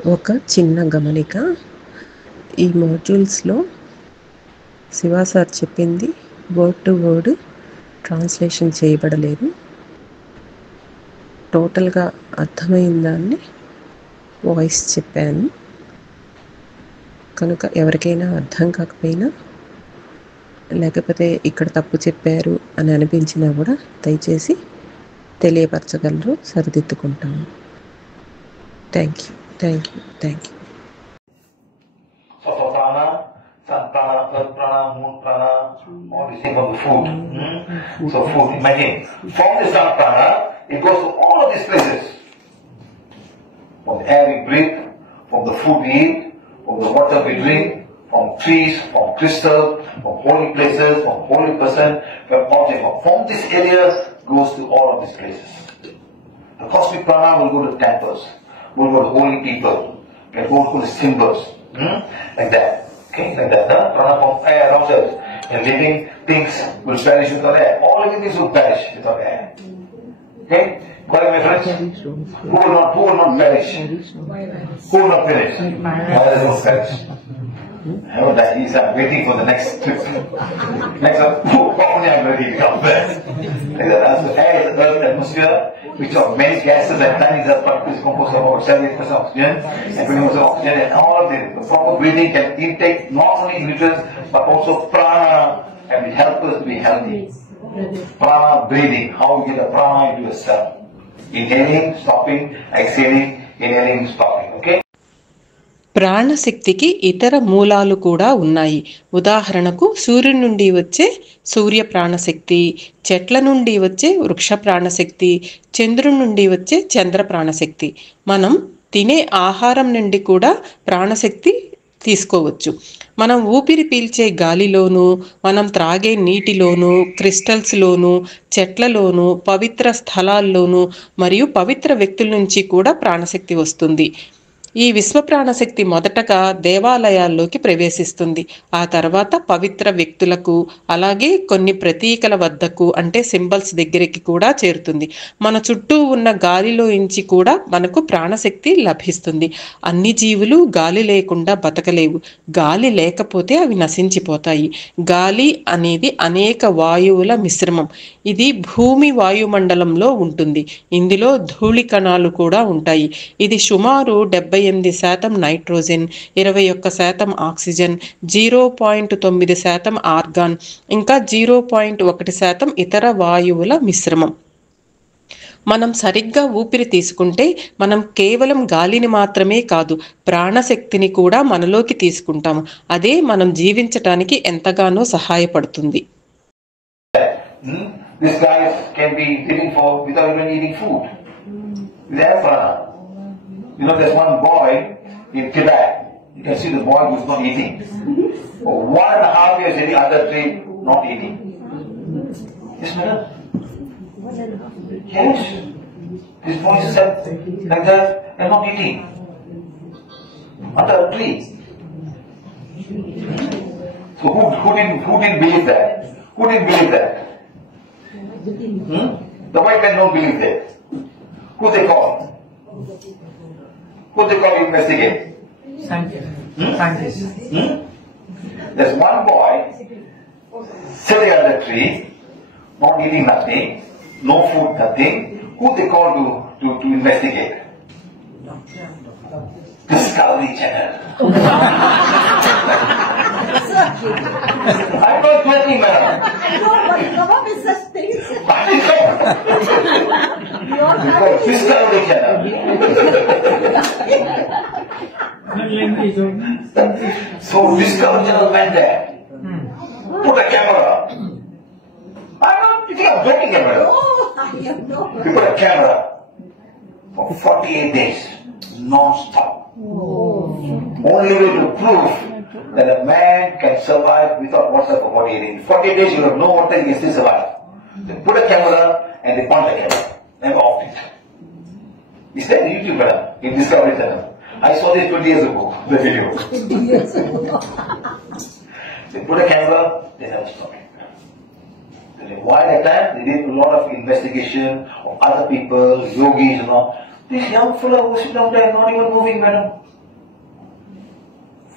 ఒక చిన్న గమనిక, ఈ మాడ్యూల్స్లో శివ సార్ చెప్పింది వర్డ్ టు వర్డ్ ట్రాన్స్లేషన్ చేయబడలేదు. టోటల్గా అర్థమైన దాన్ని వాయిస్ చెప్పాను. కనుక ఎవరికైనా అర్థం కాకపోయినా, లేకపోతే ఇక్కడ తప్పు చెప్పారు అని అనిపించినా కూడా దయచేసి తెలియపరచగలరు, సరిదిద్దుకుంటాము. Thank you, thank you, thank you. So for prana, sun prana, earth prana, moon prana, all the same for the food. So food, imagine, from the sun prana, it goes to all of these places. From the air we breathe, from the food we eat, from the water we drink, from trees, from crystal, from holy places, from holy person, from object. From this area goes to all of these places. The cosmic prana will go to temples, will go to holy people, can go to the symbols. Like that. Okay, like that. The prana from air around us. And living things will perish without air. All living things will perish without air. Okay? Got it, my friends? Who will not perish? Who will not perish? Virus will perish. I know that he's waiting for the next trip. Next one, I'm ready to come back. Like that. So air is the earth atmosphere, which of many gases and tiny dust particles composed of about 78% oxygen and 20% oxygen, and all the proper breathing can intake not only nutrients but also prana and will help us to be healthy. Prana breathing, how we get the prana into a cell. Inhaling, stopping, exhaling, inhaling, stopping. Okay? ప్రాణశక్తికి ఇతర మూలాలు కూడా ఉన్నాయి. ఉదాహరణకు సూర్యుడి నుండి వచ్చే సూర్య ప్రాణశక్తి, చెట్ల నుండి వచ్చే వృక్ష ప్రాణశక్తి, చంద్రుడి నుండి వచ్చే చంద్ర ప్రాణశక్తి. మనం తినే ఆహారం నుండి కూడా ప్రాణశక్తి తీసుకోవచ్చు. మనం ఊపిరి పీల్చే గాలిలోనూ, మనం త్రాగే నీటిలోనూ, క్రిస్టల్స్లోనూ, చెట్లలోనూ, పవిత్ర స్థలాల్లోనూ మరియు పవిత్ర వ్యక్తుల నుంచి కూడా ప్రాణశక్తి వస్తుంది. ఈ విశ్వ ప్రాణశక్తి మొదటగా దేవాలయాల్లోకి ప్రవేశిస్తుంది. ఆ తర్వాత పవిత్ర వ్యక్తులకు, అలాగే కొన్ని ప్రతీకల వద్దకు అంటే సింబల్స్ దగ్గరికి కూడా చేరుతుంది. మన చుట్టూ ఉన్న గాలిలో నుంచి కూడా మనకు ప్రాణశక్తి లభిస్తుంది. అన్ని జీవులు గాలి లేకుండా బతకలేవు. గాలి లేకపోతే అవి నశించిపోతాయి. గాలి అనేది అనేక వాయువుల మిశ్రమం. ఇది భూమి వాయుమండలంలో ఉంటుంది. ఇందులో ధూళి కణాలు కూడా ఉంటాయి. ఇది సుమారు 78% నైట్రోజన్, 21% ఆక్సిజన్, 0.9% ఆర్గాన్, ఇంకా 0.1% ఇతర వాయువుల మిశ్రమం. మనం సరిగ్గా ఊపిరి తీసుకుంటే మనం కేవలం గాలిని మాత్రమే కాదు, ప్రాణశక్తిని కూడా మనలోకి తీసుకుంటాము. అదే మనం జీవించటానికి ఎంతగానో సహాయపడుతుంది. These guys can be living for without even eating food. They have prana. You know, there's one boy in Tibet. You can see the boy who's not eating. For 1.5 years, any other tree not eating. Yes, madam. Yes. This boy is like that and not eating. Under a tree. So who didn't believe that? Who didn't believe that? The white men don't believe that. Who they call? Who they call to investigate? Scientists. There's one boy sitting under the tree, not eating nothing, no food, nothing. Who they call to investigate? Discovery Channel. I'm not joking, madam. No, but come up with such things. Discovery Channel. So Discovery Channel went there. Put a camera. You think I'm joking, madam? Oh, I have no. You put a camera for 48 days, non-stop. Only way to prove that a man can survive without water for 48 days. 48 days you have no water, you can still survive. They put a camera and they point the camera. Never off it. It's there on YouTube, madam, in Discovery Channel. I saw this 20 years ago, the video. They put a camera, they never stop it. Why that time? They did a lot of investigation of other people, yogis, This young fellow was sitting down there, not even moving, madam.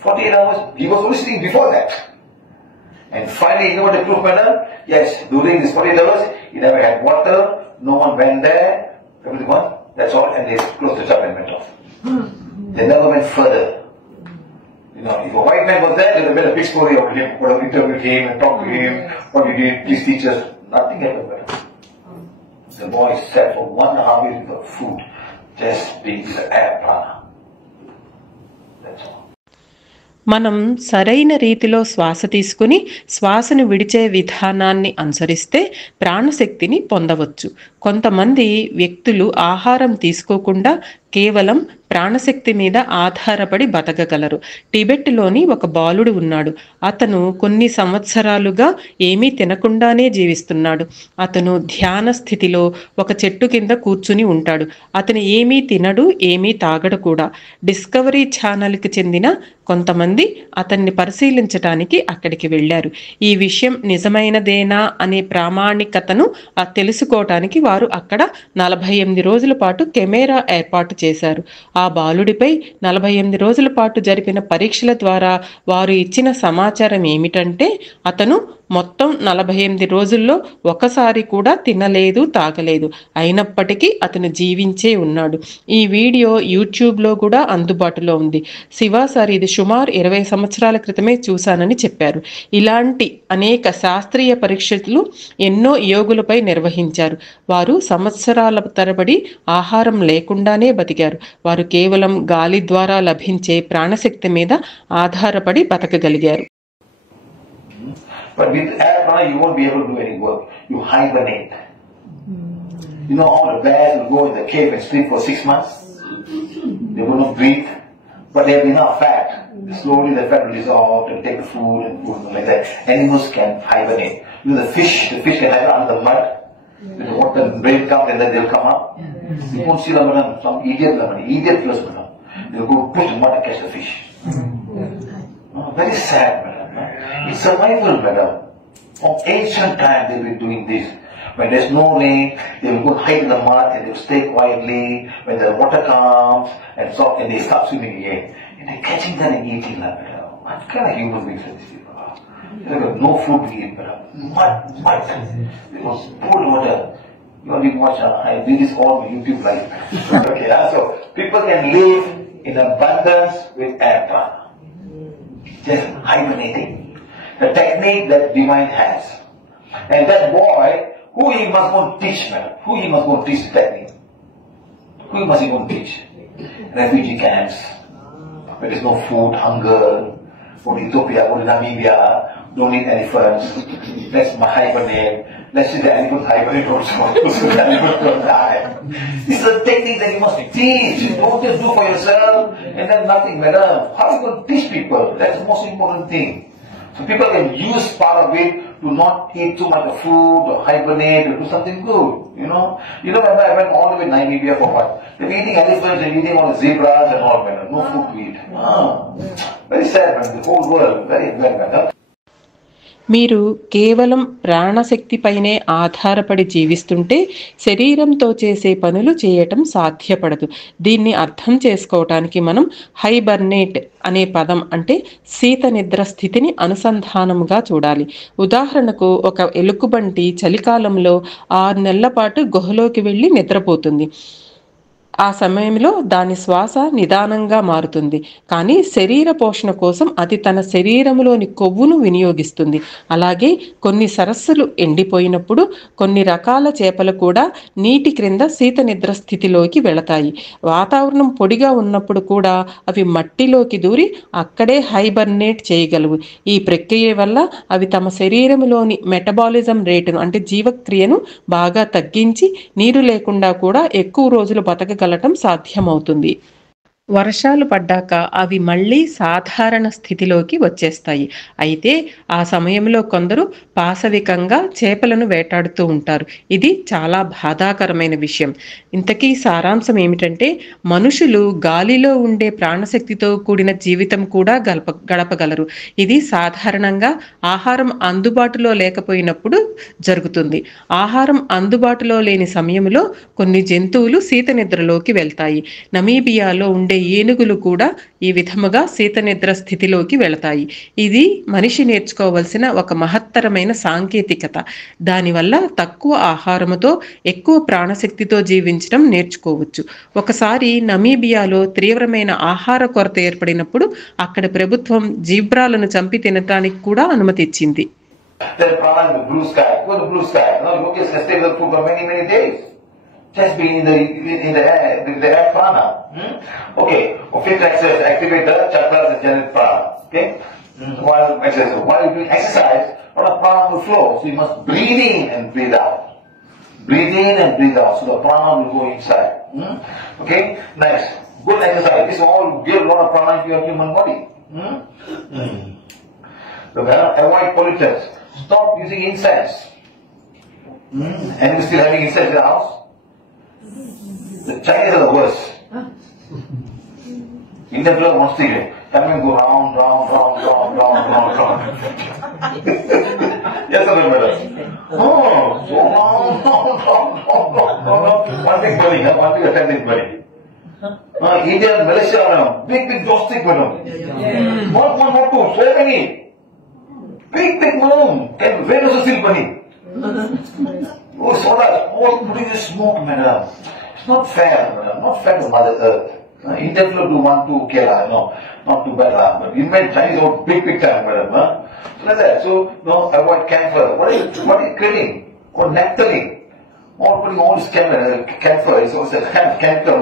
48 hours, he was only sitting before that. And finally, you know what the proof, madam? Yes, during this 48 hours, he never had water, no one went there, everyone, that's all, and they closed the shop and went off. They never went further. You know, if a white man was there, they would have made a big story of him, would have interviewed him and talked to him, what he did, please teach us. Nothing happened, madam. The boy sat for 1.5 years without food, just being the air prana. That's all. మనం సరైన రీతిలో శ్వాస తీసుకుని శ్వాసను విడిచే విధానాన్ని అనుసరిస్తే ప్రాణశక్తిని పొందవచ్చు. కొంతమంది వ్యక్తులు ఆహారం తీసుకోకుండా కేవలం ప్రాణశక్తి మీద ఆధారపడి బతకగలరు. టిబెట్లోని ఒక బాలుడు ఉన్నాడు. అతను కొన్ని సంవత్సరాలుగా ఏమీ తినకుండానే జీవిస్తున్నాడు. అతను ధ్యాన స్థితిలో ఒక చెట్టు కింద కూర్చుని ఉంటాడు. అతను ఏమీ తినడు, ఏమీ తాగడు కూడా. డిస్కవరీ ఛానల్కి చెందిన కొంతమంది అతన్ని పరిశీలించటానికి అక్కడికి వెళ్ళారు. ఈ విషయం నిజమైనదేనా అనే ప్రామాణికతను తెలుసుకోవటానికి వారు అక్కడ 48 రోజుల పాటు కెమెరా ఏర్పాటు చేశారు. ఆ బాలుడిపై 48 రోజుల పాటు జరిపిన పరీక్షల ద్వారా వారు ఇచ్చిన సమాచారం ఏమిటంటే అతను మొత్తం 48 రోజుల్లో ఒకసారి కూడా తినలేదు, తాగలేదు. అయినప్పటికీ అతను జీవించే ఉన్నాడు. ఈ వీడియో యూట్యూబ్లో కూడా అందుబాటులో ఉంది. శివ సార్ ఇది సుమారు 20 సంవత్సరాల క్రితమే చూశానని చెప్పారు. ఇలాంటి అనేక శాస్త్రీయ పరీక్షలు ఎన్నో యోగులపై నిర్వహించారు. వారు సంవత్సరాల తరబడి ఆహారం లేకుండానే బతికారు. వారు కేవలం గాలి ద్వారా లభించే ప్రాణశక్తి మీద ఆధారపడి బతకగలిగారు. But with air prana, you won't be able to do any work. You hibernate. You know, all the bears will go in the cave and sleep for 6 months. They will not breathe, but they have enough fat. Slowly the fat will dissolve and take the food and food and like that. Animals can hibernate. You know, the fish can hibernate under the mud. When the water rain comes and then they'll come up. You won't see them, some idiot fellows, they'll go push the mud and catch the fish. Very sad, madam. It's survival, madam. From ancient time they've been doing this. When there's no rain, they will go hide in the mud and they will stay quietly. When the water comes and they start swimming again. And they're catching them and eating them, madam. What kind of human beings are these people? They have no food to eat, madam. Mud. They must pour water. You only watch, I do this all on YouTube live. Okay, so people can live in abundance with air prana. Just hibernating. The technique that divine has. And that boy, who he must go and teach, madam? Who he must go and teach the technique? Who must he go and teach? Refugee camps, where there's no food, hunger. Go to Ethiopia, go to Namibia, don't eat elephants. Let's hibernate. Let's see the elephant hibernate also. So the elephant don't die. This is a technique that you must teach. Don't just do for yourself and then nothing, madam. How are you going to teach people? That's the most important thing. So people can use part of it to not eat too much of food or hibernate or do something good, you know. You know, I went all the way to Namibia for what? They were eating elephants and eating all the zebras and all, man. No food to eat. Very sad, man. The whole world, very bad, man. మీరు కేవలం ప్రాణశక్తిపైనే ఆధారపడి జీవిస్తుంటే శరీరంతో చేసే పనులు చేయటం సాధ్యపడదు. దీన్ని అర్థం చేసుకోవటానికి మనం హైబర్నేట్ అనే పదం అంటే శీత నిద్ర స్థితిని అనుసంధానముగా చూడాలి. ఉదాహరణకు ఒక ఎలుకబంటి చలికాలంలో 6 నెలల పాటు గుహలోకి వెళ్ళి నిద్రపోతుంది. ఆ సమయంలో దాని శ్వాస నిదానంగా మారుతుంది. కానీ శరీర పోషణ కోసం అది తన శరీరంలోని కొవ్వును వినియోగిస్తుంది. అలాగే కొన్ని సరస్సులు ఎండిపోయినప్పుడు కొన్ని రకాల చేపలు కూడా నీటి క్రింద శీత నిద్ర స్థితిలోకి వెళతాయి. వాతావరణం పొడిగా ఉన్నప్పుడు కూడా అవి మట్టిలోకి దూరి అక్కడే హైబర్నేట్ చేయగలవు. ఈ ప్రక్రియ వల్ల అవి తమ శరీరంలోని మెటబాలిజం రేటును అంటే జీవక్రియను బాగా తగ్గించి నీరు లేకుండా కూడా ఎక్కువ రోజులు బతకగలటం సాధ్యమవుతుంది. వర్షాలు పడ్డాక అవి మళ్ళీ సాధారణ స్థితిలోకి వచ్చేస్తాయి. అయితే ఆ సమయంలో కొందరు పాశవికంగా చేపలను వేటాడుతూ ఉంటారు. ఇది చాలా బాధాకరమైన విషయం. ఇంతకీ సారాంశం ఏమిటంటే, మనుషులు గాలిలో ఉండే ప్రాణశక్తితో కూడిన జీవితం కూడా గడపగలరు. ఇది సాధారణంగా ఆహారం అందుబాటులో లేకపోయినప్పుడు జరుగుతుంది. ఆహారం అందుబాటులో లేని సమయంలో కొన్ని జంతువులు శీత నిద్రలోకి వెళ్తాయి. నమీబియాలో ఉండే ఏనుగులు కూడా ఈ విధముగా శీతనిద్ర స్థితిలోకి వెళతాయి. ఇది మనిషి నేర్చుకోవలసిన ఒక మహత్తరమైన సాంకేతికత. దానివల్ల తక్కువ ఆహారముతో ఎక్కువ ప్రాణశక్తితో జీవించడం నేర్చుకోవచ్చు. ఒకసారి నమీబియాలో తీవ్రమైన ఆహార కొరత ఏర్పడినప్పుడు అక్కడ ప్రభుత్వం జీబ్రాలను చంపి తినడానికి కూడా అనుమతి ఇచ్చింది. Just being in the air prana. Okay, fit exercise, activate the chakras and generate prana. Okay, while you're doing exercise, a lot of prana will flow. So you must breathe in and breathe out. Breathe in and breathe out. So the prana will go inside. Okay, next, good exercise. This all give a lot of prana to your human body. So avoid pollutants. Stop using incense. And you still having incense in the house? The Chinese are the worst. Indian people want to stick it. Come and go round. Yes or no, madam? Oh, so round. One big burning, one big attending burning. India and Malaysia are big joss stick, madam. One, two, so many. Big, madam. Where is the still burning? Oh, soda, all putting the smoke, madam. It's not fair, madam. Not fair to Mother Earth. Indian people do 1, 2 Kerala, no, not too bad. But Indian Chinese are big time, madam. So like that. So, no, avoid camphor. What are you creating? Or nectarine? Or putting all this camphor. It's also chemical,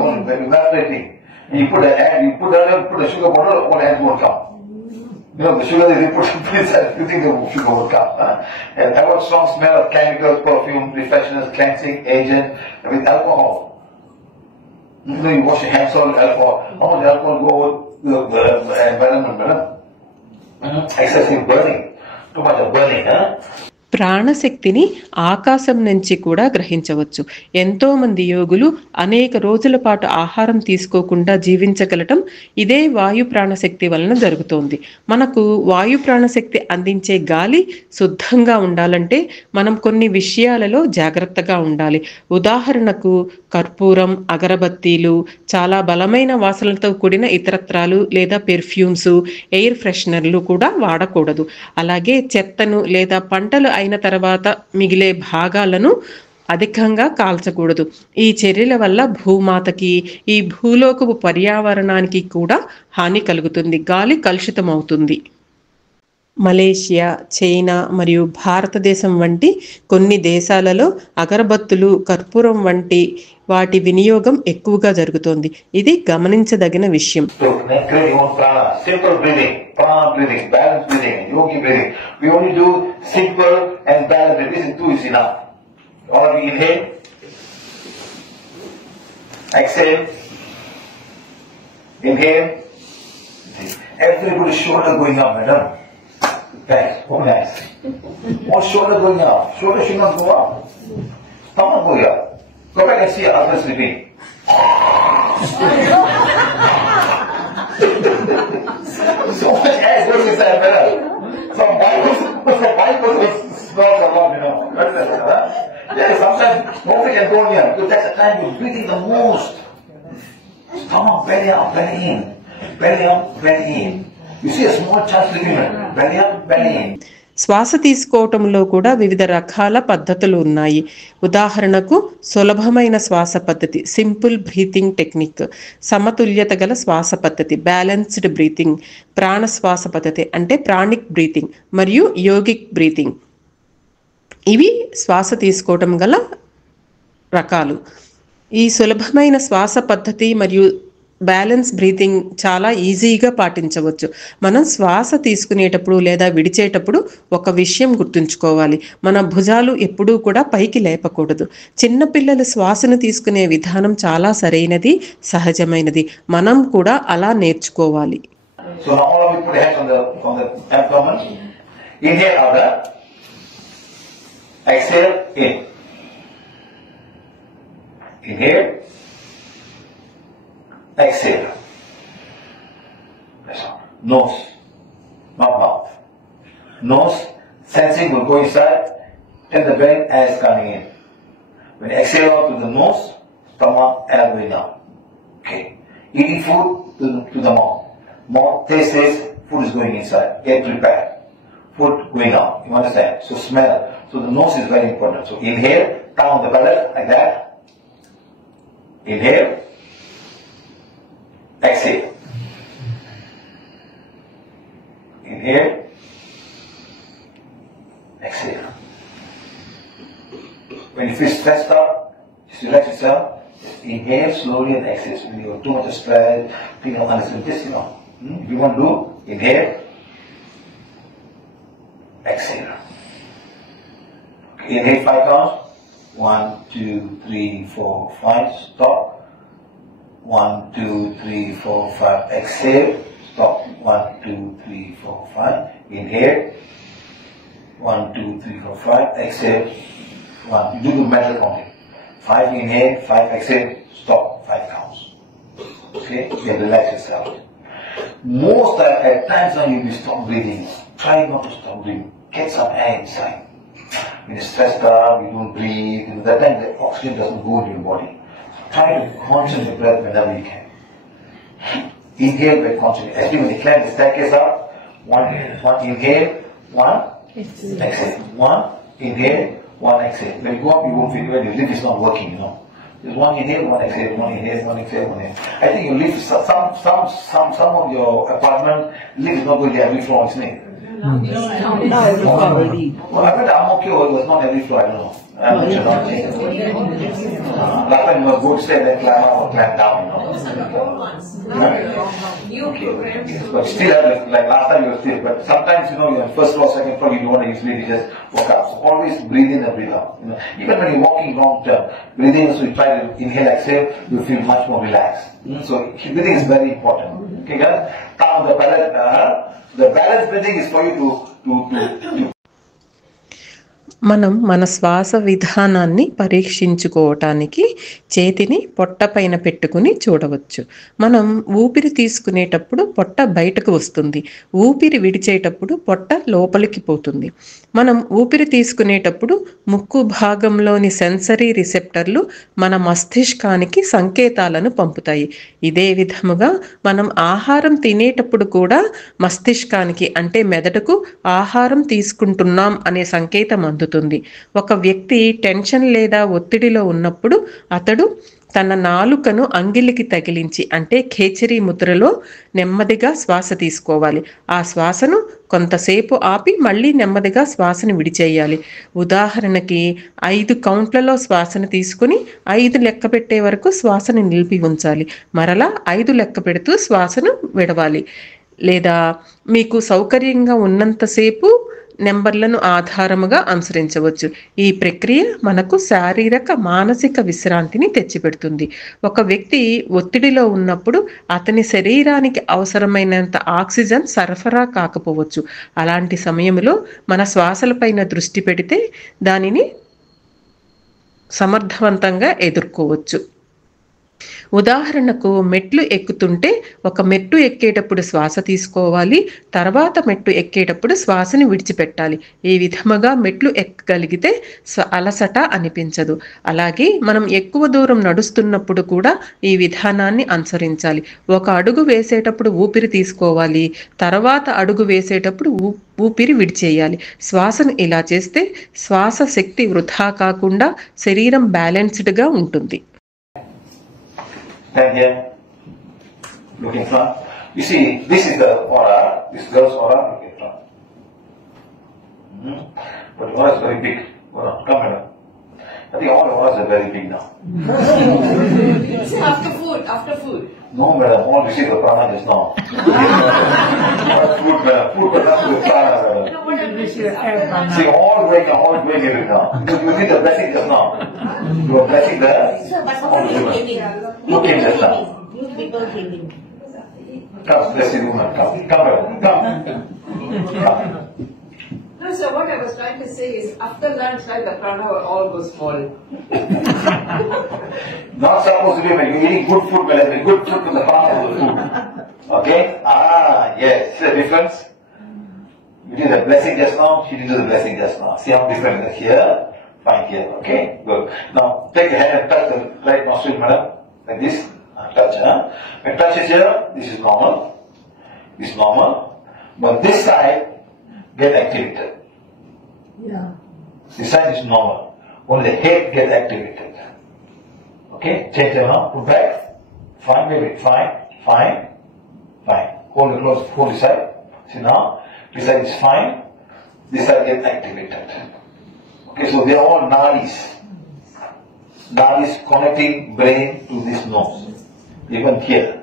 evaporating. And you put a sugar bottle, all ants won't come. You know, the sugar they put inside, you think the sugar will come. And avoid strong smell of chemicals, perfume, refresheners, cleansing agent, with alcohol. You know, you wash your hands on alcohol. How much alcohol go with the environment, madam? Excessive burning. Too much of burning, huh? ప్రాణశక్తిని ఆకాశం నుంచి కూడా గ్రహించవచ్చు. ఎంతో మంది యోగులు అనేక రోజుల పాటు ఆహారం తీసుకోకుండా జీవించగలటం ఇదే వాయు ప్రాణశక్తి వలన జరుగుతోంది. మనకు వాయు ప్రాణశక్తి అందించే గాలి శుద్ధంగా ఉండాలంటే మనం కొన్ని విషయాలలో జాగ్రత్తగా ఉండాలి. ఉదాహరణకు కర్పూరం, అగరబత్తీలు, చాలా బలమైన వాసనలతో కూడిన ఇతరత్రాలు లేదా పెర్ఫ్యూమ్స్, ఎయిర్ ఫ్రెషనర్లు కూడా వాడకూడదు. అలాగే చెత్తను లేదా పంటలు అయిన తర్వాత మిగిలే భాగాలను అధికంగా కాల్చకూడదు. ఈ చర్యల వల్ల భూమాతకి, ఈ భూలోకపు పర్యావరణానికి కూడా హాని కలుగుతుంది. గాలి కలుషితమవుతుంది. మలేషియా, చైనా మరియు భారతదేశం వంటి కొన్ని దేశాలలో అగరబత్తులు, కర్పూరం వంటి వాటి వినియోగం ఎక్కువగా జరుగుతోంది. ఇది గమనించదగిన విషయం. Simple breathing, prana breathing, balanced breathing, yogi breathing. We only do simple and balanced breathing. This is two is enough. All of you inhale, exhale, inhale. Everybody's shoulder going up, madam. Thanks. Oh, nice. All shoulder going up. Shoulder should not go up. Stomach going up. Go back and see others sleeping. So much air goes inside, madam. Some Bibles smells a lot, you know. Yeah, sometimes nobody can go near because that's the time you're breathing the most. Stomach, belly up, belly in. Belly up, belly in. You see a small child sleeping, belly up, belly in. శ్వాస తీసుకోవటంలో కూడా వివిధ రకాల పద్ధతులు ఉన్నాయి. ఉదాహరణకు సులభమైన శ్వాస పద్ధతి, సింపుల్ బ్రీతింగ్ టెక్నిక్, సమతుల్యత గల శ్వాస పద్ధతి, బ్యాలెన్స్డ్ బ్రీతింగ్, ప్రాణ శ్వాస పద్ధతి అంటే ప్రాణిక్ బ్రీతింగ్, మరియు యోగిక్ బ్రీతింగ్. ఇవి శ్వాస తీసుకోవటం గల రకాలు. ఈ సులభమైన శ్వాస పద్ధతి మరియు బ్యాలెన్స్ బ్రీతింగ్ చాలా ఈజీగా పాటించవచ్చు. మనం శ్వాస తీసుకునేటప్పుడు లేదా విడిచేటప్పుడు ఒక విషయం గుర్తుంచుకోవాలి. మన భుజాలు ఎప్పుడూ కూడా పైకి లేపకూడదు. చిన్నపిల్లలు శ్వాసను తీసుకునే విధానం చాలా సరైనది, సహజమైనది. మనం కూడా అలా నేర్చుకోవాలి. So now all of you put your hands on the abdomen. Inhale out. Exhale in. Inhale. Exhale. That's all. Nose, not mouth. Nose, sensing will go inside, tell the brain air is coming in. When you exhale out to the nose, stomach, air going out. Okay. Eating food to the mouth. Mouth taste is food is going inside. Get prepared. Food going out. You understand? So smell. So the nose is very important. So inhale, tongue on the palate like that. Inhale. Exhale. Inhale. Exhale. When you feel stressed out, just relax yourself. Just inhale slowly and exhale. So when you have too much stress, feel understand this, If you want to do, inhale. Exhale. Okay, inhale 5 counts. 1, 2, 3, 4, 5. Stop. 1, 2, 3, 4, 5. Exhale. Stop. 1, 2, 3, 4, 5. Inhale. 1, 2, 3, 4, 5. Exhale. 1. You do the mental counting. 5 inhale, 5 exhale. Stop. 5 counts. Okay. You relax yourself. Most at times when you stop breathing, try not to stop breathing. Get some air inside. When you're stressed out, you don't breathe. That time the oxygen doesn't go into your body. Try to concentrate your breath whenever you can. Inhale very concentrate. Especially when you climb the staircase up, one inhale, 1 exhale. 1 inhale, 1 exhale. When you go up, you won't feel when your lift is not working, There's 1 inhale, 1 exhale, 1 inhale, 1 exhale, 1 inhale. I think your lift, some of your apartment lift is not going to every floor, isn't it? Well, I bet I'm okay, or it was not every floor, I don't know. I'm not sure. Last time you must go upstairs and climb up or climb down, But still, like last time you were still. But sometimes, you're on first floor, second floor, you don't want to use lift, you just walk up. So always breathe in and breathe out. Even when you're walking long term, breathing, so you try to inhale, exhale, you feel much more relaxed. So breathing is very important. Okay, guys? Now the balance breathing is for you to మనం మన శ్వాస విధానాన్ని పరీక్షించుకోవటానికి చేతిని పొట్ట పైన పెట్టుకుని చూడవచ్చు. మనం ఊపిరి తీసుకునేటప్పుడు పొట్ట బయటకు వస్తుంది. ఊపిరి విడిచేటప్పుడు పొట్ట లోపలికి పోతుంది. మనం ఊపిరి తీసుకునేటప్పుడు ముక్కు భాగంలోని సెన్సరీ రిసెప్టర్లు మన మస్తిష్కానికి సంకేతాలను పంపుతాయి. ఇదే విధముగా మనం ఆహారం తినేటప్పుడు కూడా మస్తిష్కానికి అంటే మెదడుకు ఆహారం తీసుకుంటున్నాం అనే సంకేతం అందుతుంది. ఒక వ్యక్తి టెన్షన్ లేదా ఒత్తిడిలో ఉన్నప్పుడు అతడు తన నాలుకను అంగిలికి తగిలించి అంటే ఖేచరీ ముద్రలో నెమ్మదిగా శ్వాస తీసుకోవాలి. ఆ శ్వాసను కొంతసేపు ఆపి మళ్ళీ నెమ్మదిగా శ్వాసను విడిచేయాలి. ఉదాహరణకి 5 కౌంట్లలో శ్వాసను తీసుకుని 5 లెక్క పెట్టే వరకు శ్వాసను నిలిపి ఉంచాలి. మరలా 5 లెక్క పెడుతూ శ్వాసను విడవాలి. లేదా మీకు సౌకర్యంగా ఉన్నంతసేపు నెంబర్లను ఆధారముగా అనుసరించవచ్చు. ఈ ప్రక్రియ మనకు శారీరక మానసిక విశ్రాంతిని తెచ్చిపెడుతుంది. ఒక వ్యక్తి ఒత్తిడిలో ఉన్నప్పుడు అతని శరీరానికి అవసరమైనంత ఆక్సిజన్ సరఫరా కాకపోవచ్చు. అలాంటి సమయంలో మన శ్వాసలపైన దృష్టి పెడితే దానిని సమర్థవంతంగా ఎదుర్కోవచ్చు. ఉదాహరణకు మెట్లు ఎక్కుతుంటే ఒక మెట్టు ఎక్కేటప్పుడు శ్వాస తీసుకోవాలి, తర్వాత మెట్టు ఎక్కేటప్పుడు శ్వాసని విడిచిపెట్టాలి. ఈ విధముగా మెట్లు ఎక్కగలిగితే అలసట అనిపించదు. అలాగే మనం ఎక్కువ దూరం నడుస్తున్నప్పుడు కూడా ఈ విధానాన్ని అనుసరించాలి. ఒక అడుగు వేసేటప్పుడు ఊపిరి తీసుకోవాలి, తర్వాత అడుగు వేసేటప్పుడు ఊపిరి విడిచేయాలి. శ్వాసను ఇలా చేస్తే శ్వాస శక్తి వృధా కాకుండా శరీరం బ్యాలెన్స్డ్గా ఉంటుంది. Stand here, look in front. You see, this is the aura, this girl's aura, look in front. But the aura is very big. Come here. I think all of us are very big now. After food. No, madam, all receive the prana just now. Food, madam. Food, madam, with prana, madam. No, what I'm saying See, all going here now. You need the blessing just now. You are blessing the... Sir, but what came in? Who came just now? New people came in. Come, bless you, woman. Come, madam. Come. No, sir, what I was trying to say is after lunch, like the prana will all go small. Not supposed to be when you're eating good food, madam. Good food to the part of the food. Okay? Yes. See the difference? You did the blessing just now, she did the blessing just now. See how different it is here? Fine here. Okay? Good. Now, take your hand and touch the right nostril, madam. Like this. Touch, When touch is here, this is normal. This is normal. But this side, get activated. Yeah. This side is normal. Only the head gets activated. Okay? Change it now. Put back. Fine, baby. Fine. Hold it close. Hold this side. See now? This side is fine. This side gets activated. Okay, so they are all nadis. Nadis connecting brain to this nose. Even here.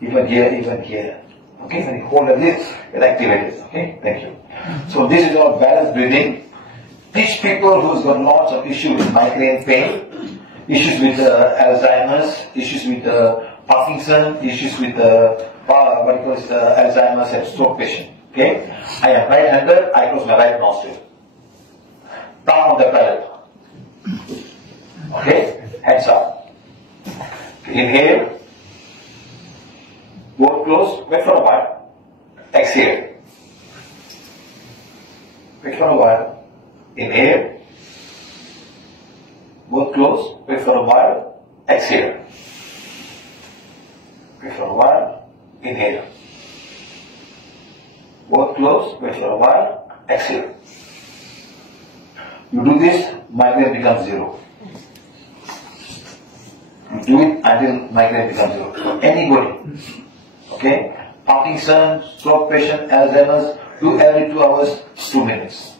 Even here. Okay, when you hold like this, it activates. Okay, thank you. So this is all balanced breathing. Teach people who's got lots of issues with migraine pain, issues with Alzheimer's, issues with Parkinson, issues with Alzheimer's and stroke patient. Okay, I am right-handed. I close my right nostril. Down on the palate. Okay, hands up. Inhale. Both close. Wait for a while. Exhale. Wait for a while. Inhale. Both close. Wait for a while. Exhale. Wait for a while. Inhale. Both close. Wait for a while. Exhale. You do this, migraine becomes zero. You do it until migraine becomes zero. So anybody, okay, Parkinson, stroke patient, Alzheimer's, do every 2 hours, 2 minutes.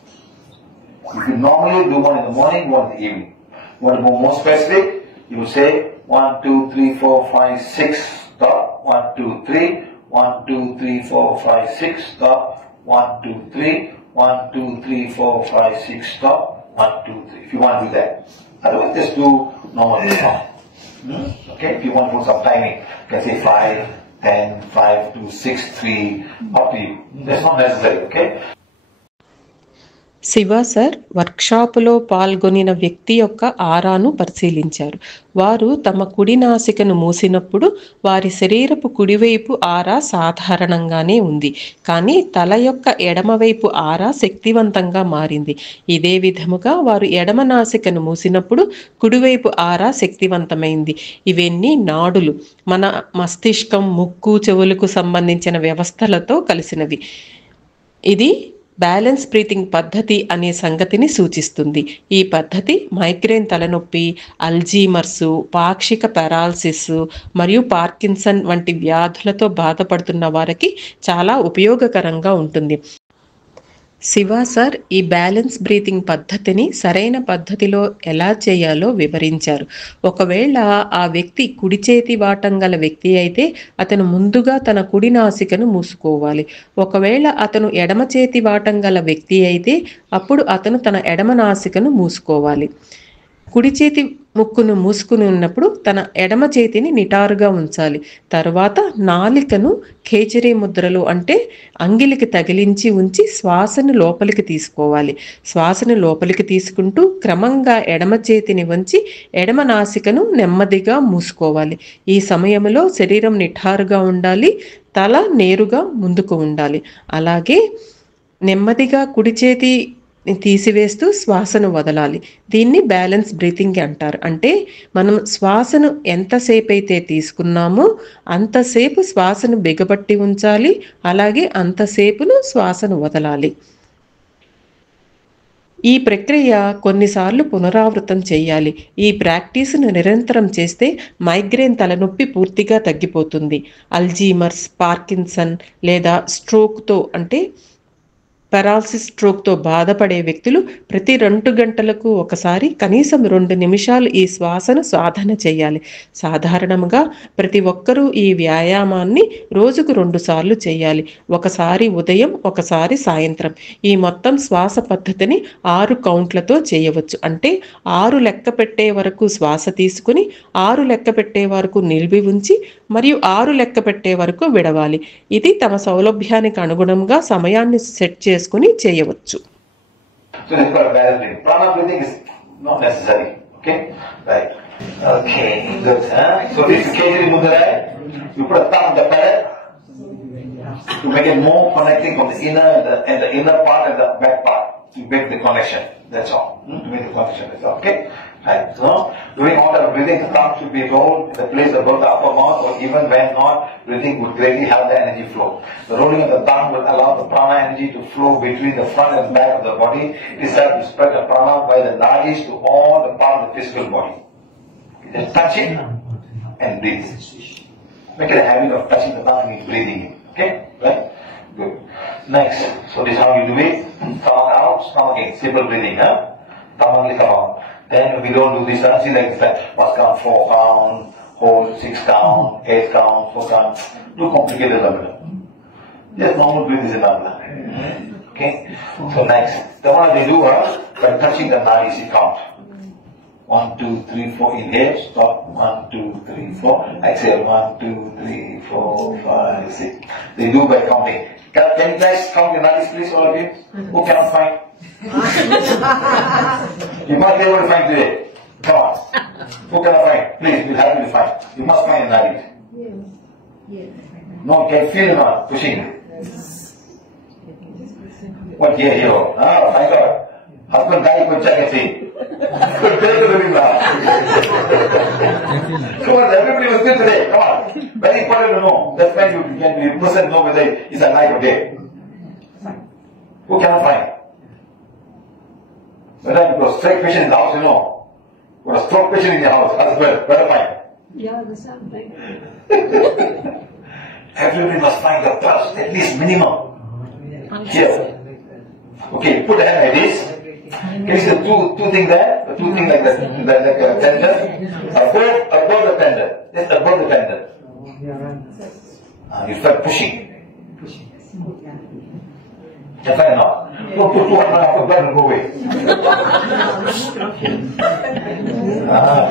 If you normally do one in the morning, one in the evening. You want to be more specific, you will say 1, 2, 3, 4, 5, 6, stop. 1, 2, 3, 1, 2, 3, 4, 5, 6, stop. 1, 2, 3, 1, 2, 3, 4, 5, 6, stop. 1, 2, 3. If you want to do that. Otherwise, just do normal count. Okay, if you want to put some timing, you can say 5, 10, 5, 2, 6, 3, up to you. That's not necessary, okay? Shiva sir వర్క్షాపులో పాల్గొనిన వ్యక్తి యొక్క ఆరాను పరిశీలించారు. వారు తమ కుడి నాసికను మూసినప్పుడు వారి శరీరపు కుడివైపు ఆరా సాధారణంగానే ఉంది, కానీ తల యొక్క ఎడమవైపు ఆరా శక్తివంతంగా మారింది. ఇదే విధముగా వారు ఎడమ నాసికను మూసినప్పుడు కుడివైపు ఆరా శక్తివంతమైంది. ఇవన్నీ నాడులు, మన మస్తిష్కం, ముక్కు, చెవులకు సంబంధించిన వ్యవస్థలతో కలిసినవి. ఇది బ్యాలెన్స్ బ్రీతింగ్ పద్ధతి అనే సంగతిని సూచిస్తుంది. ఈ పద్ధతి మైగ్రేన్ తలనొప్పి, అల్జీమర్సు, పాక్షిక పారాలసిస్ మరియు పార్కిన్సన్ వంటి వ్యాధులతో బాధపడుతున్న వారికి చాలా ఉపయోగకరంగా ఉంటుంది. శివ సార్ ఈ బ్యాలెన్స్ బ్రీతింగ్ పద్ధతిని సరైన పద్ధతిలో ఎలా చేయాలో వివరించారు. ఒకవేళ ఆ వ్యక్తి కుడి చేతి వాటం గల వ్యక్తి అయితే అతను ముందుగా తన కుడి నాసికను మూసుకోవాలి. ఒకవేళ అతను ఎడమ చేతి వాటం గల వ్యక్తి అయితే అప్పుడు అతను తన ఎడమ నాసికను మూసుకోవాలి. కుడి చేతి ముక్కును మూసుకుని ఉన్నప్పుడు తన ఎడమ చేతిని నిటారుగా ఉంచాలి. తర్వాత నాలికను ఖేచరీ ముద్రలో అంటే అంగిలికి తగిలించి ఉంచి శ్వాసను లోపలికి తీసుకోవాలి. శ్వాసను లోపలికి తీసుకుంటూ క్రమంగా ఎడమ చేతిని వంచి ఎడమ నాసికను నెమ్మదిగా మూసుకోవాలి. ఈ సమయంలో శరీరం నిటారుగా ఉండాలి, తల నేరుగా ముందుకు ఉండాలి. అలాగే నెమ్మదిగా కుడి చేతి తీసివేస్తూ శ్వాసను వదలాలి. దీన్ని బ్యాలెన్స్ బ్రీతింగ్ అంటారు. అంటే మనం శ్వాసను ఎంతసేపు అయితే తీసుకున్నామో అంతసేపు శ్వాసను బిగబట్టి ఉంచాలి, అలాగే అంతసేపును శ్వాసను వదలాలి. ఈ ప్రక్రియ కొన్నిసార్లు పునరావృతం చేయాలి. ఈ ప్రాక్టీస్ను నిరంతరం చేస్తే మైగ్రేన్ తలనొప్పి పూర్తిగా తగ్గిపోతుంది. అల్జీమర్స్, పార్కిన్సన్ లేదా స్ట్రోక్తో అంటే పెరాలసిస్ స్ట్రోక్తో బాధపడే వ్యక్తులు ప్రతి 2 గంటలకు ఒకసారి కనీసం 2 నిమిషాలు ఈ శ్వాసను సాధన చేయాలి. సాధారణంగా ప్రతి ఒక్కరూ ఈ వ్యాయామాన్ని రోజుకు 2 సార్లు చేయాలి. ఒకసారి ఉదయం, ఒకసారి సాయంత్రం. ఈ మొత్తం శ్వాస పద్ధతిని 6 కౌంట్లతో చేయవచ్చు. అంటే 6 లెక్క పెట్టే వరకు శ్వాస తీసుకుని 6 లెక్క పెట్టే వరకు నిలిపి ఉంచి మరియు 6 లెక్క పెట్టే వరకు విడవాలి. ఇది తమ సౌలభ్యానికి అనుగుణంగా సమయాన్ని సెట్ చేసుకుని చేయవచ్చు. So it's called balance breathing. Prana breathing is not necessary. Okay? Right. Okay, good. So this is Kejari Mudra. You put a thumb on the palate to make it more connecting from the inner and the inner part and the back part. To make the connection. That's all. To make the connection. That's all. Okay? Right. So during all the breathing, the thumb should be rolled in the place above the upper mouth, or even when not, breathing would greatly help the energy flow. The rolling of the thumb will allow the prana energy to flow between the front and back of the body. It helps to spread the prana by the nadis to all the parts of the physical body. Just touch it and breathe. Make it a habit of touching the thumb and breathing in. Okay? Right? Good. Next. So this is how you do it. Stomach out, stomach in. Simple breathing. Thumb only come out. Then we don't do this. See like that. Must count 4 count, hold 6 count, 8 count, 4 count. Too complicated level. Just normal breathing is enough. Okay? So next. The one they do by touching the nadis, you count. 1, 2, 3, 4. Inhale, stop. 1, 2, 3, 4. Exhale. 1, 2, 3, 4, 5, 6. They do by counting. Can you guys count the nadis, please, all of you? Who cannot find? You must be able to find today. Come on. Who cannot find? Please, we'll help you to find. You must find a nadis. No, can you feel it not? Pushing. What here, here? My God. Husband die, could check and see. Come on, everybody was good today. Come on. Very important to know. That's when you can be person know whether it's a night or day. Who cannot find? Whether you got a straight patient in the house, you know. Got a stroke patient in your house, husband, better find. Yeah, the same thing. Everybody must find the pulse, at least minimum. Here. Okay, put the hand like this. Can you see the two things there? The 2 things like that, like a tendon. Above the tendon. Just above the tendon. You start pushing. Just like now. Don't put 200 after blood and go away.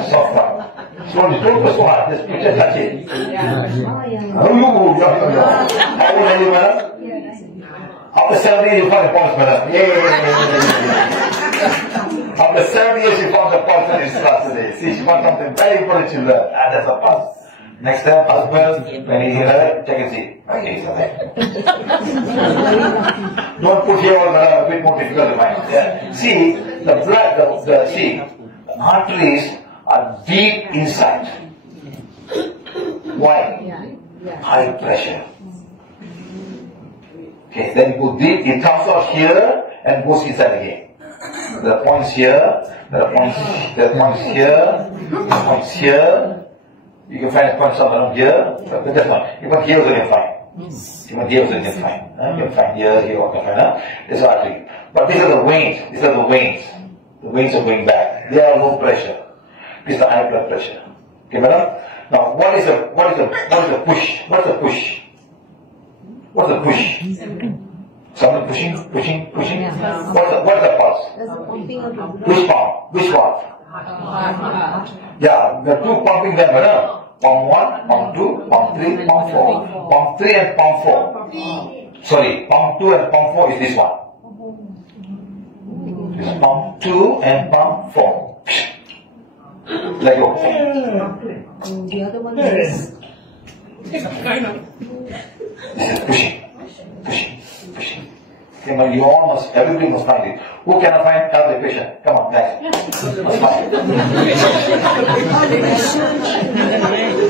Soft part. Slowly, don't push so hard. Just touch it. How old are you, madam? After 70 years, you found the pulse, madam. Yay! After 70 years, you found the pulse in this class today. See, she found something very important to learn. And that's a pulse. Next time, husband, when he hears it, check and see. Okay, so there. Don't put here all a bit more difficult to find. Yeah. See, the blood, the arteries are deep inside. Why? High pressure. Okay, then you go deep, it comes out here and goes inside again. There are points here, there are points here, there are points here. You can find a point somewhere around here, but that's not. Even here also you can find. Even here also you can find. You can find here, you can find. This is artery. But these are the veins. These are the veins. The veins are going back. They are low pressure. This is the high blood pressure. Okay, madam? Now, what is the push? What's the push? What's the push? Someone pushing? What's the pulse? Which pump? Which one? Yeah, the 2 pumping them, madam. Pump 1, pump 2, pump 3, pump 4. Pump 3 and pump 4. Sorry, pump 2 and pump 4 is this one. This pump 2 and pump 4. Let go. The other one is This is pushing. Okay, but you all must, everybody must find it. Who cannot find? Help the patient. Come on, guys. Must find it.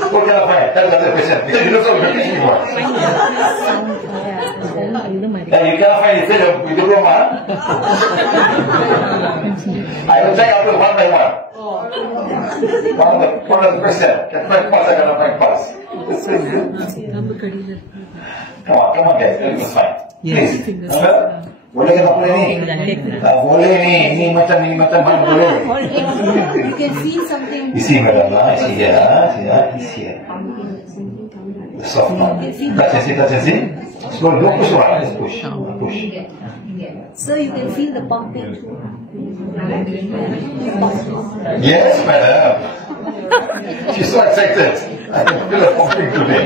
Who cannot find? Help the other patient. Because you look so good. Yeah, you cannot find it. Say the diploma. I will check out one by one. One of the question. Can find pass, I cannot find pass. Come on guys, everything's fine. Please, remember, बोलेगा तो अपने नहीं बोले नहीं मतलब बन बोले You can feel something. इसी में डालना इसी है soft now touch and see slowly don't push around just push So you can feel the pumping. yes madam she's so excited I can feel the pumping today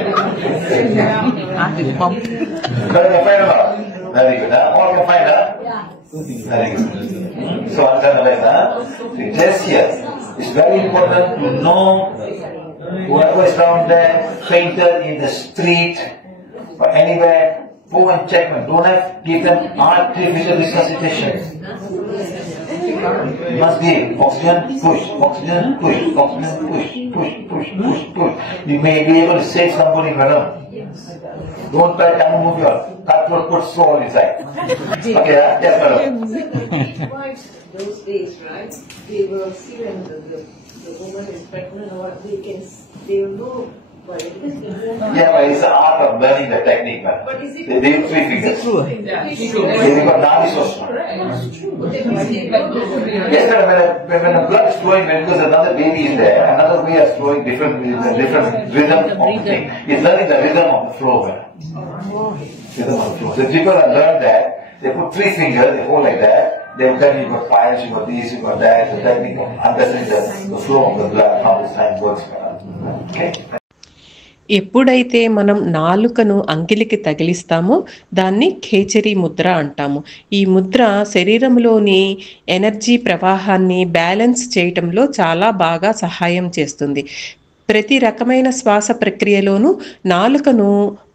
find out very good all can find out very good so understand just here it's very important to know whoever is down there, painter in the street or anywhere, go and check them. Don't have give them artificial resuscitation. You must give oxygen, push, oxygen, push, oxygen, push. You may be able to save somebody, madam. Don't try to move your cutthroat, put soul inside. Okay, yes, madam. Those days, right? They will see when the woman is pregnant or they will know. Yeah, but it's the art of learning the technique, man. But is it They do 3 fingers. They got Nadi Sosma. Yes, sir, when the blood is flowing, because another baby is there, another way is flowing different rhythm of the thing. It's learning the rhythm of the flow, man. Rhythm of the flow. So people have learned that, they put 3 fingers, they hold like that, they will tell you got piles, you got this, you got that, the technique of understanding the flow of the blood, how this time works, man. Okay? ఎప్పుడైతే మనం నాలుకను అంగిలికి తగిలిస్తామో దాన్ని ఖేచరీ ముద్ర అంటాము. ఈ ముద్ర శరీరంలోని energy ప్రవాహాన్ని balance చేయటంలో చాలా బాగా సహాయం చేస్తుంది. ప్రతి రకమైన శ్వాస ప్రక్రియలోనూ నాలుకను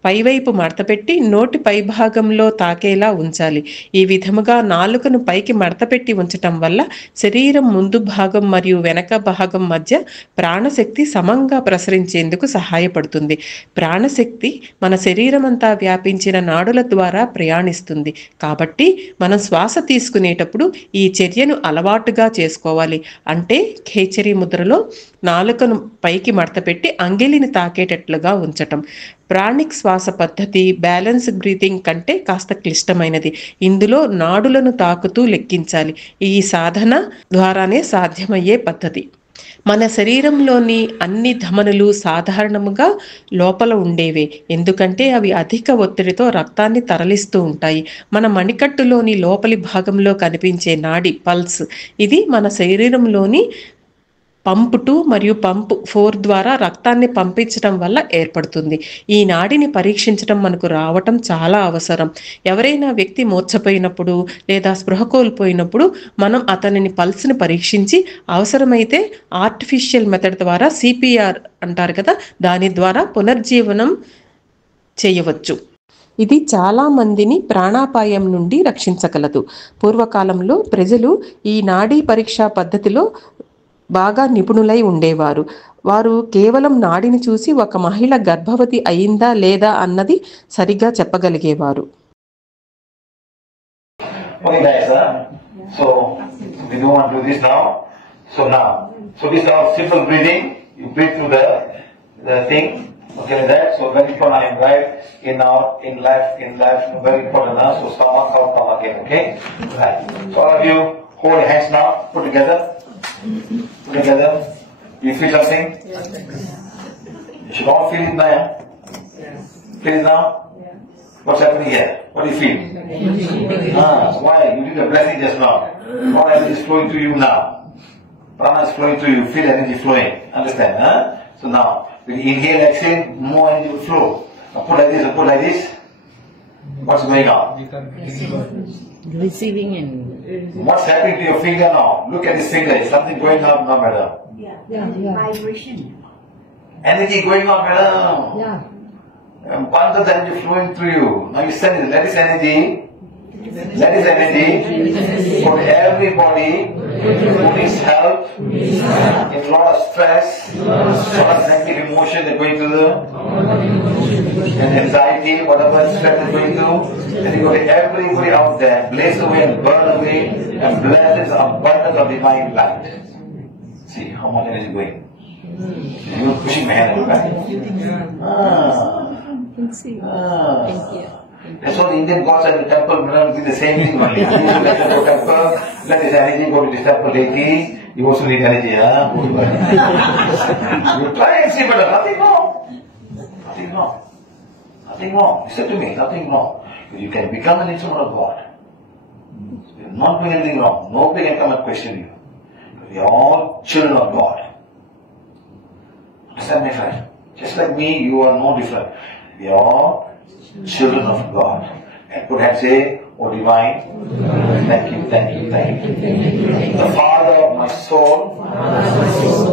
పైవైపు మడతపెట్టి నోటి పైభాగంలో తాకేలా ఉంచాలి. ఈ విధముగా నాలుకను పైకి మడతపెట్టి ఉంచటం వల్ల శరీరం ముందు భాగం మరియు వెనక భాగం మధ్య ప్రాణశక్తి సమంగా ప్రసరించేందుకు సహాయపడుతుంది. ప్రాణశక్తి మన శరీరం అంతా వ్యాపించిన నాడుల ద్వారా ప్రయాణిస్తుంది. కాబట్టి మనం శ్వాస తీసుకునేటప్పుడు ఈ చర్యను అలవాటుగా చేసుకోవాలి. అంటే ఖేచరీ ముద్రలో నాలుకను పైకి మడతపెట్టి అంగిలిని తాకేటట్లుగా ఉంచటం. ప్రాణిక్ శ్వాస పద్ధతి బ్యాలెన్స్ బ్రీతింగ్ కంటే కాస్త క్లిష్టమైనది. ఇందులో నాడులను తాకుతూ లెక్కించాలి. ఈ సాధన ద్వారానే సాధ్యమయ్యే పద్ధతి. మన శరీరంలోని అన్ని ధమనులు సాధారణంగా లోపల ఉండేవే, ఎందుకంటే అవి అధిక ఒత్తిడితో రక్తాన్ని తరలిస్తూ ఉంటాయి. మన మణికట్టులోని లోపలి భాగంలో కనిపించే నాడి పల్స్, ఇది మన శరీరంలోని పంపు 2 మరియు పంపు 4 ద్వారా రక్తాన్ని పంపించడం వల్ల ఏర్పడుతుంది. ఈ నాడిని పరీక్షించడం మనకు రావటం చాలా అవసరం. ఎవరైనా వ్యక్తి మూర్ఛపోయినప్పుడు లేదా స్పృహ కోల్పోయినప్పుడు మనం అతనిని పల్స్ని పరీక్షించి అవసరమైతే ఆర్టిఫిషియల్ మెథడ్ ద్వారా సిపిఆర్ అంటారు కదా, దాని ద్వారా పునర్జీవనం చేయవచ్చు. ఇది చాలా మందిని ప్రాణాపాయం నుండి రక్షించగలదు. పూర్వకాలంలో ప్రజలు ఈ నాడీ పరీక్షా పద్ధతిలో బాగా నిపుణులై ఉండేవారు. వారు కేవలం నాడిని చూసి ఒక మహిళ గర్భవతి అయిందా లేదా అన్నది సరిగా చెప్పగలిగేవారు. Okay guys, so we don't want to do this now. So this is our simple breathing. You breathe through the thing. Okay, like that. So very important. I am right, in out, in left, very important. So stomach out, come again. Okay. Right. So all of you hold your hands now. Put together. You feel something? You should all feel it now. Feel it now? What's happening here? What do you feel? Why? You did the blessing just now. All energy is flowing to you now. Prana is flowing to you. Feel energy flowing. Understand? So now, when you inhale, exhale, more energy will flow. Now put like this and put like this. What's going on? Receiving and What's happening to your finger now? Look at this finger. Is something going on now, madam? vibration. Energy going on, madam. Yeah. And bunch of energy flowing through you. Now you send it. Let this energy for everybody who needs help, in a lot of stress, lot of negative emotion they're going through, and anxiety, whatever stress they're going through. Then you go to everybody out there, blaze away and burn away, and bless this abundance of divine light. See how much energy is going. You're pushing my hand, right? Can see. Thank you. That's why the Indian gods are in the temple, will be the same thing only. You should let the temple, let this energy go to this temple lately. You also need energy, huh? You try and see, but nothing wrong. Nothing wrong. Nothing wrong. Listen to me, nothing wrong. You can become an instrument of God. You're not doing anything wrong. Nobody can come and question you. We are all children of God. Understand, my friend? Just like me, you are no different. We are all children of God. And put hands, say, oh divine, thank you, thank you, thank you. The Father of my soul,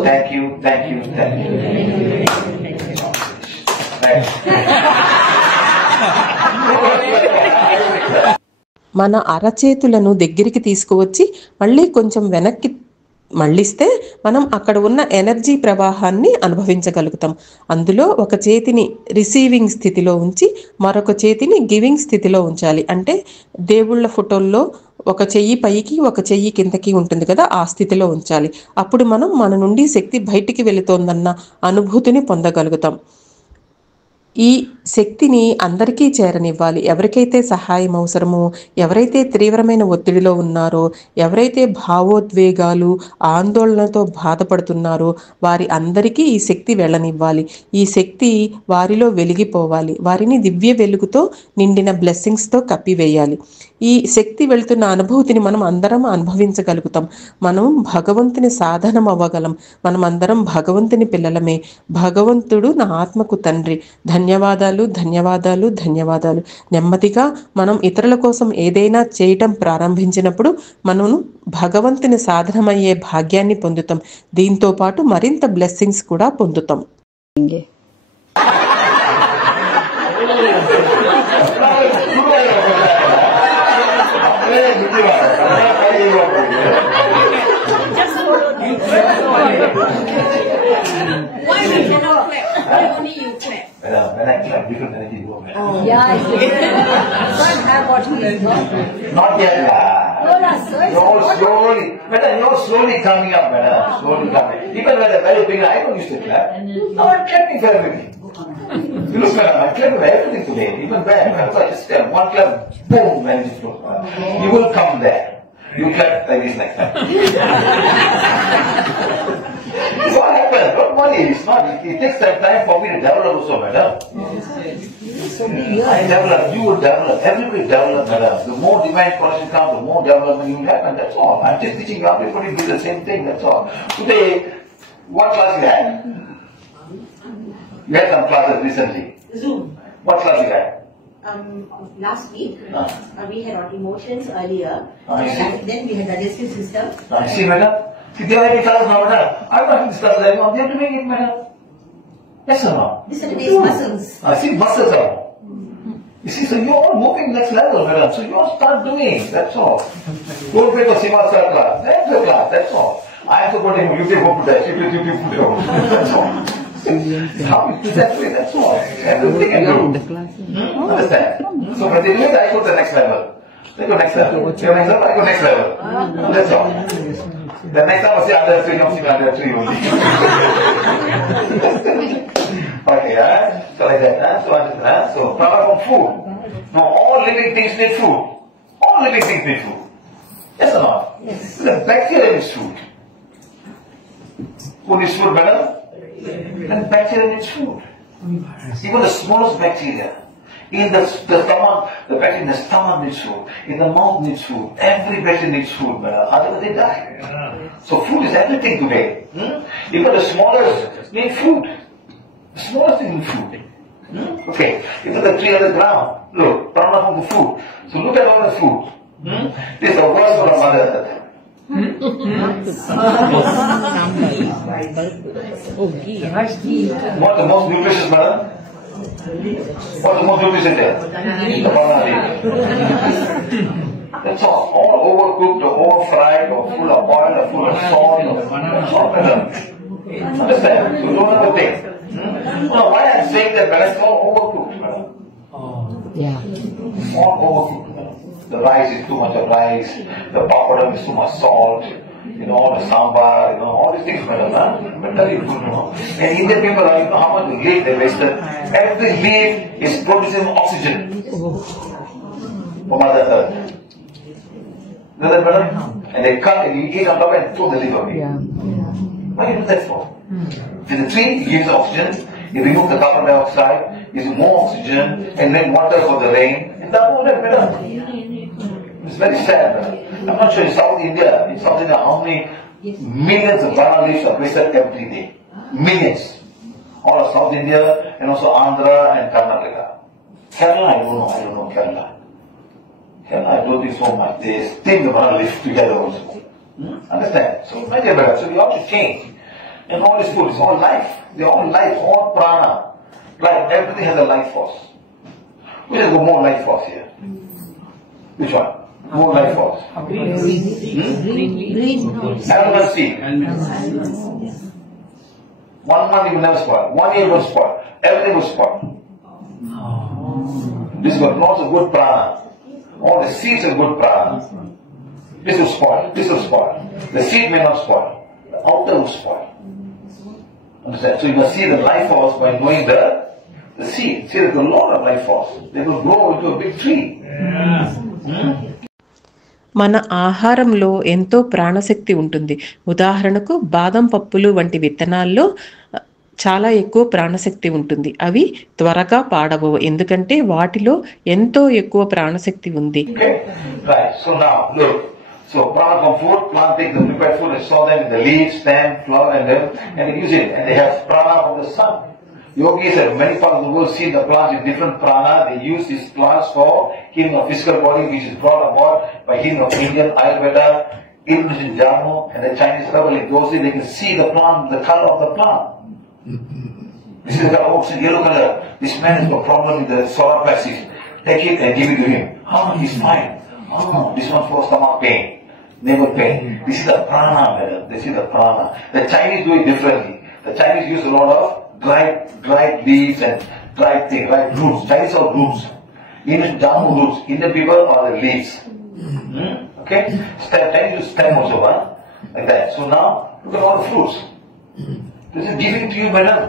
thank you, thank you, thank you. Thank you. మన అరచేతులను దగ్గరికి తీసుకువచ్చి మళ్ళీ కొంచెం వెనక్కి మళ్ళిస్తే మనం అక్కడ ఉన్న energy ప్రవాహాన్ని అనుభవించగలుగుతాం. అందులో ఒక చేతిని రిసీవింగ్ స్థితిలో ఉంచి మరొక చేతిని గివింగ్ స్థితిలో ఉంచాలి. అంటే దేవుళ్ళ ఫోటోల్లో ఒక చెయ్యి పైకి ఒక చెయ్యి కిందకి ఉంటుంది కదా, ఆ స్థితిలో ఉంచాలి. అప్పుడు మనం మన నుండి శక్తి బయటికి వెళుతోందన్న అనుభూతిని పొందగలుగుతాం. ఈ శక్తిని అందరికీ చేరనివ్వాలి. ఎవరికైతే సహాయం అవసరమో, ఎవరైతే తీవ్రమైన ఒత్తిడిలో ఉన్నారో, ఎవరైతే భావోద్వేగాలు ఆందోళనతో బాధపడుతున్నారో వారి అందరికీ ఈ శక్తి వెళ్ళనివ్వాలి. ఈ శక్తి వారిలో వెలిగిపోవాలి. వారిని దివ్య వెలుగుతో నిండిన బ్లెస్సింగ్స్తో కప్పివేయాలి. ఈ శక్తి వెళుతున్న అనుభూతిని మనం అందరం అనుభవించగలుగుతాం. మనం భగవంతుని సాధనం అవ్వగలం. మనం అందరం భగవంతుని పిల్లలమే. భగవంతుడు నా ఆత్మకు తండ్రి. ధన్యవాదాలు, ధన్యవాదాలు, ధన్యవాదాలు. నెమ్మదిగా మనం ఇతరుల కోసం ఏదైనా చేయటం ప్రారంభించినప్పుడు మనం భగవంతుని సాధనమయ్యే భాగ్యాన్ని పొందుతాం. దీంతో పాటు మరింత బ్లెస్సింగ్స్ కూడా పొందుతాం. Why we cannot clap? Why only you clap? When I clap, different energy go. Yeah, it's different. Can't have what he is not. Not yet. No, sir. You're slowly, you're slowly coming up, madam. Slowly coming. Even when they're very big, I don't used to clap. Now I'm clapping for everything. You look, madam, I'm clapping for everything today. Even there, so I just one clap, boom, energy flows. You will come there. You clap like this next time. It's what happens. Don't worry. It's not. It takes some time for me to develop also, madam. I develop. You will develop. Everybody develop, madam. The more divine connection comes, the more development you will happen. That's all. I'm just teaching you. Everybody do the same thing. That's all. Today, what class you had? You had some classes recently. Zoom. What class you had? Last week, we had our emotions earlier. I see. Then we had the digestive system. See, madam. See, there are any classes now, madam. I'm not in this class anymore. They have to make it, madam. Yes or no? This is today's muscles. I see muscles are. You see, so you're all moving next level, madam. So you all start doing. That's all. Don't wait for Sivasar class. That's the class. That's all. I have to go to him. You take home to that. You take home to that. That's all. How it is that way? That's all. Everything can do. Understand? So when they do it, I go to the next level. They go next level. They go next level. I go next level. That's all. The next time I say under 3, I'm saying under 3 only. Okay, so like that, so power from food. Now all living things need food. All living things need food. Yes or not? Yes. The bacteria needs food. Who needs food, madam? And bacteria needs food. Even the smallest bacteria. In the stomach, the bacteria in the stomach needs food. In the mouth needs food. Every bacteria needs food, madam. Otherwise they die. So food is everything today. Even the smallest need food. The smallest thing need food. Okay. Even the tree on the ground. Look, prana from the food. So look at all the food. This is the worst for a mother. What the most nutritious, madam? What's the most nutritious there? The banana leaf. That's all. All overcooked or over-fried or full of oil or full of salt. That's all, madam. Understand? So don't have to think. No, why I'm saying that, madam, it's all overcooked, madam. Yeah. All overcooked, madam. The rice is too much of rice. The papadam is too much salt. all the sambar, all these things, madam. But very good, And Indian people, how much leaf they wasted. Every leaf is producing oxygen for Mother Earth. You know that, madam? And they cut and you eat on top and throw the leaf away. What do you do that for? See, the tree gives oxygen, you remove the carbon dioxide, gives more oxygen, and then water for the rain. And that's all that, madam. It's very sad, madam. I'm not sure in South India, how many millions of banana leaves are wasted every day. Millions. All of South India and also Andhra and Karnataka. Kerala, I don't know Kerala. Kerala, I don't think so much. They steam the banana leaf together also. Understand? So, my dear brother, so we have to change. And all this food, it's all life. They're all life, all prana. Like everything has a life force. Which has got more life force here? Which one? More life force. Green. Animal seed. 1 month you will never spoil. 1 year will spoil. Everything will spoil. This got lots of good prana. All the seeds are good prana. This will spoil. This will spoil. The seed may not spoil. The outer will spoil. Understand? So you must see the life force by knowing the seed. See, there's a lot of life force. They will grow into a big tree. మన ఆహారంలో ఎంతో ప్రాణశక్తి ఉంటుంది. ఉదాహరణకు బాదం పప్పులు వంటి విత్తనాల్లో చాలా ఎక్కువ ప్రాణశక్తి ఉంటుంది. అవి త్వరగా పాడవవు, ఎందుకంటే వాటిలో ఎంతో ఎక్కువ ప్రాణశక్తి ఉంది. So prana from food, plant take the prepared food and store them in the leaves, stem, flower and them, and they use it. And they have prana from the sun. Yogis at many parts of the world see the plants with different prana. They use these plants for healing of physical body, which is brought about by healing of Indian Ayurveda, Indonesian Jamu, and the Chinese herbal. It goes in, they can see the plant, the color of the plant. This is the color, yellow color. This man has got a problem with the solar plexus. Take it and give it to him. He's fine. This one for stomach pain, navel pain. This is the prana, madam. This is the prana. The Chinese do it differently. The Chinese use a lot of dried leaves and dried things, dried roots. Chinese are roots. Indian Jamu roots. Indian people are the leaves. Okay? Chinese use stem also, like that. So now, look at all the fruits. This is giving to you, madam.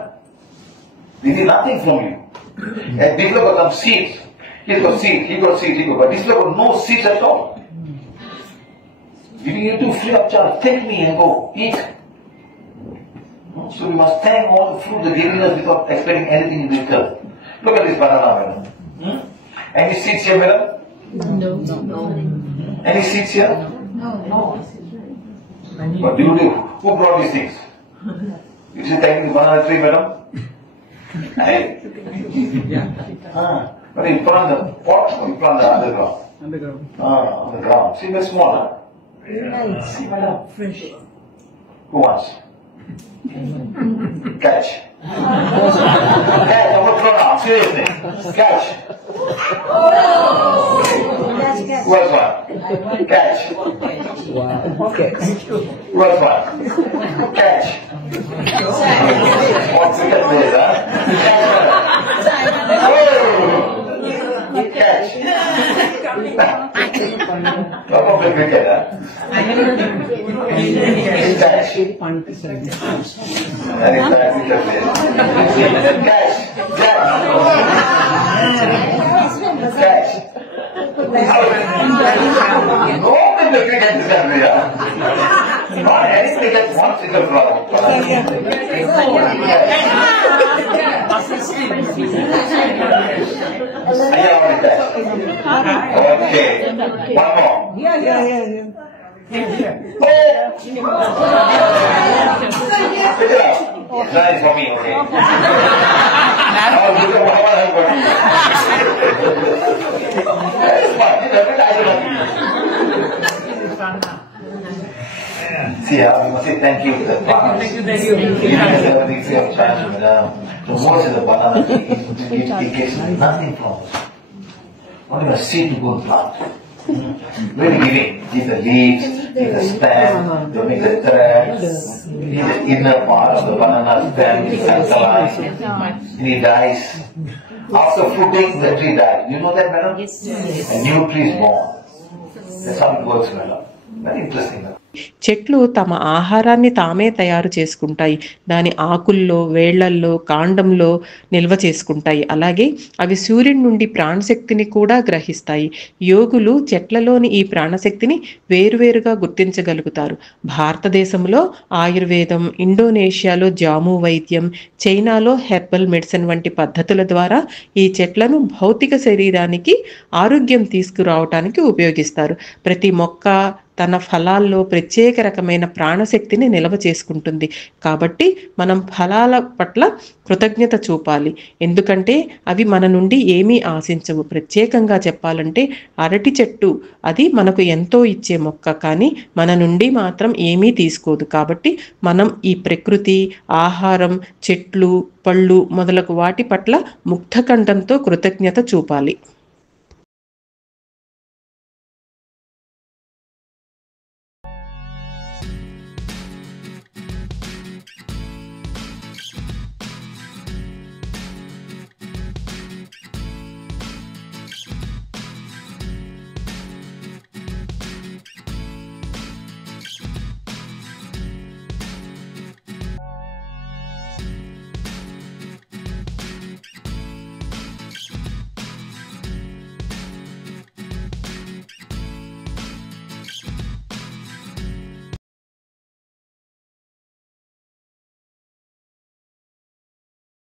They need nothing from you. And people got some seeds. He's got seeds, he got seeds, but this guy got no seeds at all. Giving you 2 free of charge. Take me and go, eat. So we must thank all the fruit they're giving us without expecting anything in return. Look at this banana, madam. Any seeds here, madam? No. Any seeds here? No. What do you do? Who brought these things? You see thanking the banana tree, madam? Hey? But you plant the pot or you plant the underground? Underground. On the ground. See, they're small, huh? Nice. Fresh. Who wants? Catch. Catch, I'm not pronounce. Seriously. Catch. Who else want? Catch. Who else want? Catch. What's the catch there, huh? Catch. Come on, big cricket, huh? Catch. That is that cricket player. Catch. Catch. No big cricket is that way, huh? Not any cricket, one single flower. Okay. One more. Yeah. Pick it up. That is for me, okay. Look at what I've got. That's fine. See, we must say thank you to the farmers. Thank you. Everything free of charge, madam. The most is the banana tree. It gets nothing from us. Not even a seed to go and plant. Really giving. Give the leaves, give the stem, they make the thread, give the inner part of the banana stem, it's alkaline, and it dies. After fruiting, the tree dies. You know that, madam? Yes. A new tree is born. That's how it works, madam. Very interesting. చెట్లు తమ ఆహారాన్ని తామే తయారు చేసుకుంటాయి. దాని ఆకుల్లో, వేళ్లల్లో, కాండంలో నిల్వ చేసుకుంటాయి. అలాగే అవి సూర్యుడి నుండి ప్రాణశక్తిని కూడా గ్రహిస్తాయి. యోగులు చెట్లలోని ఈ ప్రాణశక్తిని వేరువేరుగా గుర్తించగలుగుతారు. భారతదేశంలో ఆయుర్వేదం, ఇండోనేషియాలో జాము వైద్యం, చైనాలో హెర్బల్ మెడిసిన్ వంటి పద్ధతుల ద్వారా ఈ చెట్లను భౌతిక శరీరానికి ఆరోగ్యం తీసుకురావటానికి ఉపయోగిస్తారు. ప్రతి మొక్క తన ఫలాల్లో ప్రత్యేక రకమైన ప్రాణశక్తిని నిల్వ చేసుకుంటుంది. కాబట్టి మనం ఫలాల పట్ల కృతజ్ఞత చూపాలి. ఎందుకంటే అవి మన నుండి ఏమీ ఆశించవు. ప్రత్యేకంగా చెప్పాలంటే అరటి చెట్టు అది మనకు ఎంతో ఇచ్చే మొక్క, కానీ మన నుండి మాత్రం ఏమీ తీసుకోదు. కాబట్టి మనం ఈ ప్రకృతి, ఆహారం, చెట్లు, పళ్ళు మొదలగు వాటి పట్ల ముక్తకంఠంతో కృతజ్ఞత చూపాలి.